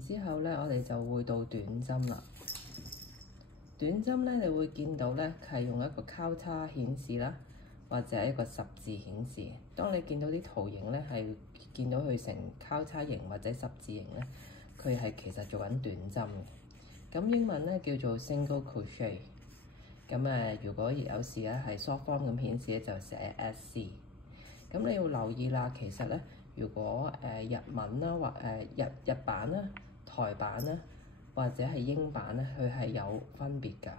然之後咧，我哋就會到短針啦。短針咧，你會見到咧係用一個交叉顯示啦，或者一個十字顯示。當你見到啲圖形咧，係見到佢成交叉形或者十字形咧，佢係其實做緊短針嘅。咁英文咧叫做 single crochet。咁如果有時咧係 short form 咁顯示咧，就寫 SC。咁你要留意啦，其實咧，如果日文啦或日版啦、台版啦，或者係英版咧，佢係有分別㗎。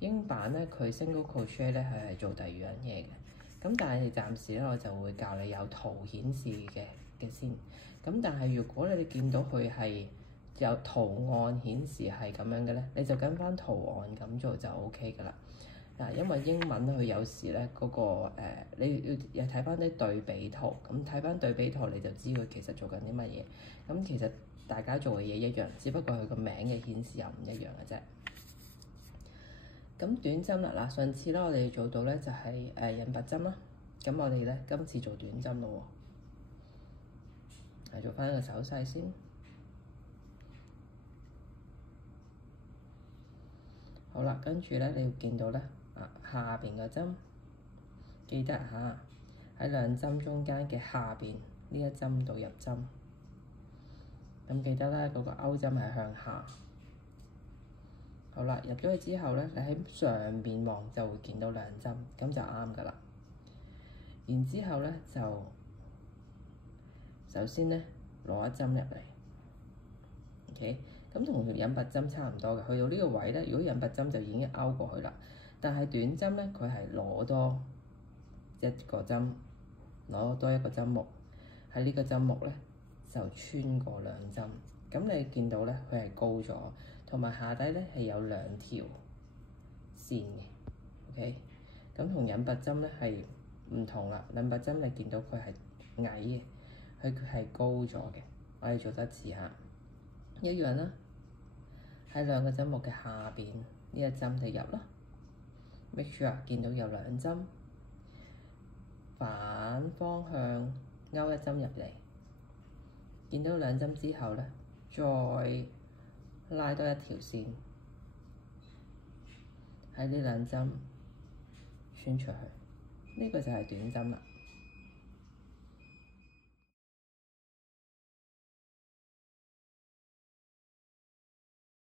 英版咧，佢 single crochet 咧係做第二樣嘢嘅。咁但係暫時咧，我就會教你有圖顯示嘅先。咁但係如果你見到佢係有圖案顯示係咁樣嘅咧，你就跟翻圖案咁做就 OK 㗎啦。因為英文佢有時咧嗰個你要睇翻啲對比圖，咁睇翻對比圖你就知佢其實做緊啲乜嘢。咁其實大家做嘅嘢一樣，只不過佢個名嘅顯示又唔一樣嘅啫。咁短針啦，上次咧我哋做到咧就係引拔針啦，咁我哋咧今次做短針咯喎，做翻一個手勢先。好啦，跟住咧你要見到咧下邊個針，記得嚇喺兩針中間嘅下邊呢一針度入針。咁記得咧嗰個勾針係向下。好啦，入咗去之後咧，你喺上邊望就會見到兩針，咁就啱㗎啦。然之後咧就首先咧攞一針入嚟 ，OK。咁同條引拔針差唔多嘅，去到呢個位咧，如果引拔針就已經勾過去啦。但係短針咧，佢係攞多一個針，攞多一個針目，喺呢個針目咧就穿過兩針。咁你見到咧，佢係高咗，同埋下底咧係有兩條線嘅 ，OK。咁同引拔針咧係唔同啦。引拔針你見到佢係矮嘅，佢係高咗嘅。我哋做多次嚇，一樣啦。喺兩個針目嘅下邊呢一針就入啦。make sure 見到有兩針，反方向勾一針入嚟。見到兩針之後咧，再拉多一條線喺呢兩針穿出去，呢個就係短針啦。